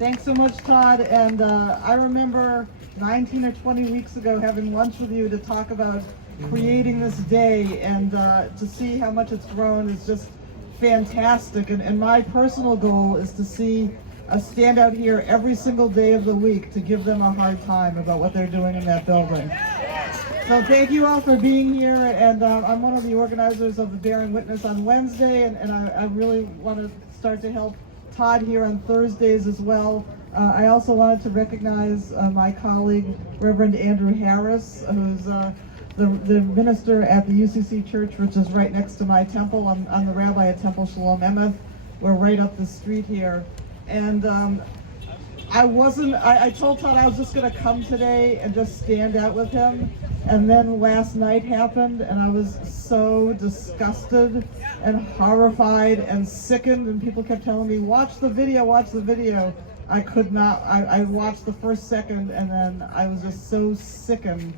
Thanks so much, Todd. And I remember 19 or 20 weeks ago having lunch with you to talk about creating this day, and to see how much it's grown is just fantastic. And my personal goal is to see us stand out here every single day of the week to give them a hard time about what they're doing in that building. So thank you all for being here, and I'm one of the organizers of the Bearing Witness on Wednesday, and I really want to start to help Todd here on Thursdays as well. I also wanted to recognize my colleague, Reverend Andrew Harris, who's the minister at the UCC Church, which is right next to my temple. I'm the rabbi at Temple Shalom Emeth. We're right up the street here. And I told Todd I was just going to come today and just stand out with him. And then last night happened, and I was so disgusted and horrified and sickened, and people kept telling me, watch the video, watch the video. I could not. I watched the first second, and then I was just so sickened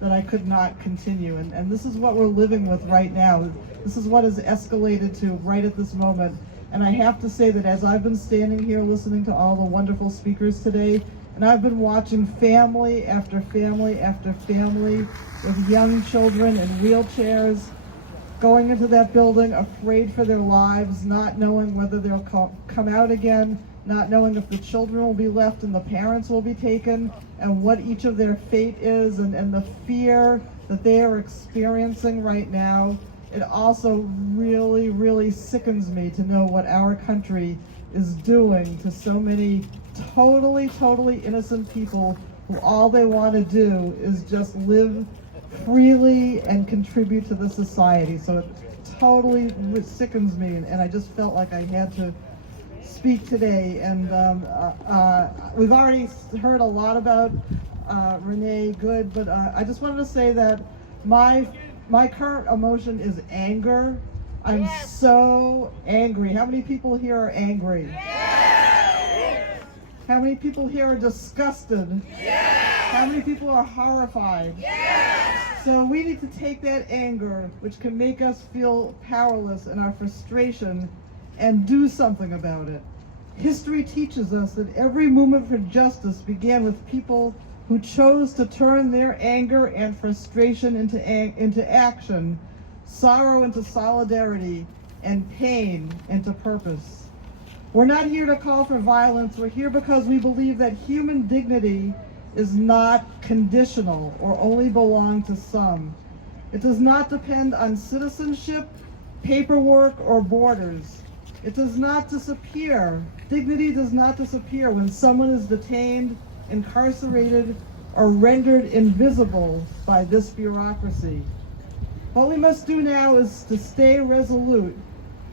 that I could not continue. And this is what we're living with right now. This is what has escalated to right at this moment. And I have to say that as I've been standing here listening to all the wonderful speakers today, and I've been watching family after family after family with young children in wheelchairs going into that building afraid for their lives, not knowing whether they'll come out again, not knowing if the children will be left and the parents will be taken, and what each of their fate is, and the fear that they are experiencing right now. It also really, really sickens me to know what our country is doing to so many totally innocent people who all they want to do is just live freely and contribute to the society. So it totally sickens me, and I just felt like I had to speak today. And we've already heard a lot about Renee Good, but I just wanted to say that my current emotion is anger. I'm so angry. How many people here are angry? How many people here are disgusted? How many people are horrified? So we need to take that anger, which can make us feel powerless, and our frustration, and do something about it. History teaches us that every movement for justice began with people who chose to turn their anger and frustration into action, sorrow into solidarity, and pain into purpose. We're not here to call for violence. We're here because we believe that human dignity is not conditional or only belong to some. It does not depend on citizenship, paperwork, or borders. It does not disappear. Dignity does not disappear when someone is detained, incarcerated, or rendered invisible by this bureaucracy. What we must do now is to stay resolute.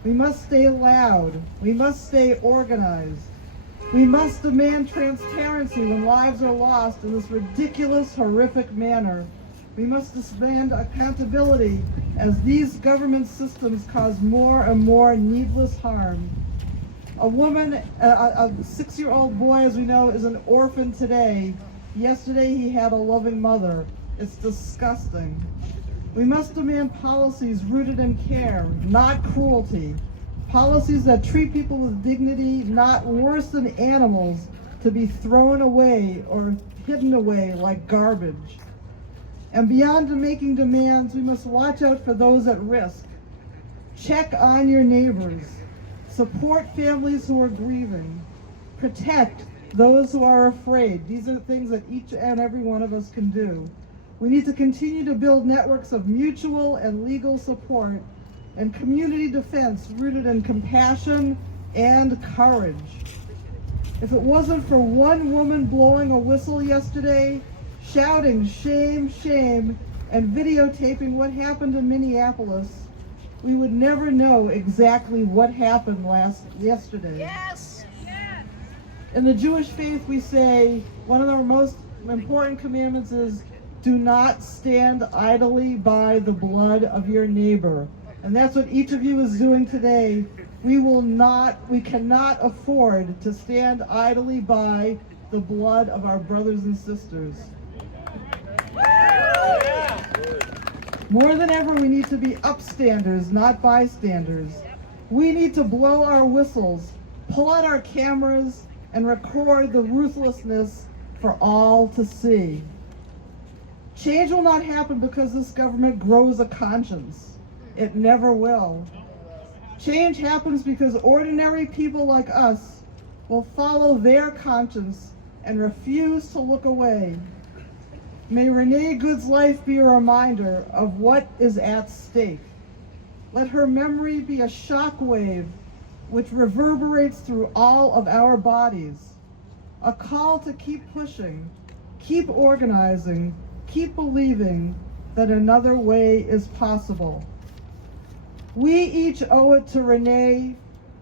We must stay loud. We must stay organized. We must demand transparency when lives are lost in this ridiculous, horrific manner. We must demand accountability as these government systems cause more and more needless harm. A 6-year-old boy, as we know, is an orphan today. Yesterday he had a loving mother. It's disgusting. We must demand policies rooted in care, not cruelty. Policies that treat people with dignity, not worse than animals, to be thrown away or hidden away like garbage. And beyond making demands, we must watch out for those at risk. Check on your neighbors. Support families who are grieving. Protect those who are afraid. These are things that each and every one of us can do. We need to continue to build networks of mutual and legal support and community defense rooted in compassion and courage. If it wasn't for one woman blowing a whistle yesterday, shouting shame, shame, and videotaping what happened in Minneapolis, we would never know exactly what happened yesterday. Yes. In the Jewish faith, we say one of our most important commandments is, do not stand idly by the blood of your neighbor. And that's what each of you is doing today. We cannot afford to stand idly by the blood of our brothers and sisters. More than ever, we need to be upstanders, not bystanders. We need to blow our whistles, pull out our cameras, and record the ruthlessness for all to see. Change will not happen because this government grows a conscience. It never will. Change happens because ordinary people like us will follow their conscience and refuse to look away. May Renee Good's life be a reminder of what is at stake. Let her memory be a shock wave which reverberates through all of our bodies. A call to keep pushing, keep organizing, keep believing that another way is possible. We each owe it to Renee,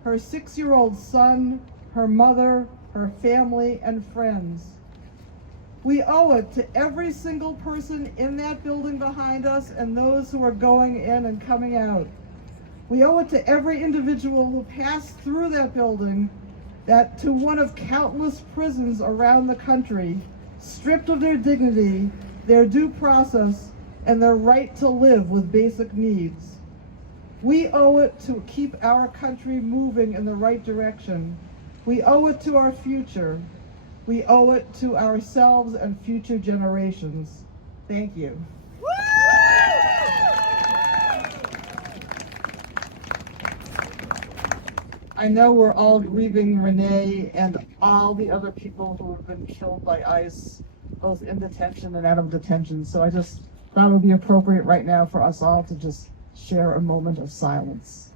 her 6-year-old son, her mother, her family, and friends. We owe it to every single person in that building behind us and those who are going in and coming out. We owe it to every individual who passed through that building, that to one of countless prisons around the country, stripped of their dignity, their due process, and their right to live with basic needs. We owe it to keep our country moving in the right direction. We owe it to our future. We owe it to ourselves and future generations. Thank you. I know we're all grieving Renee and all the other people who have been killed by ICE, both in detention and out of detention. So I just thought it would be appropriate right now for us all to just share a moment of silence.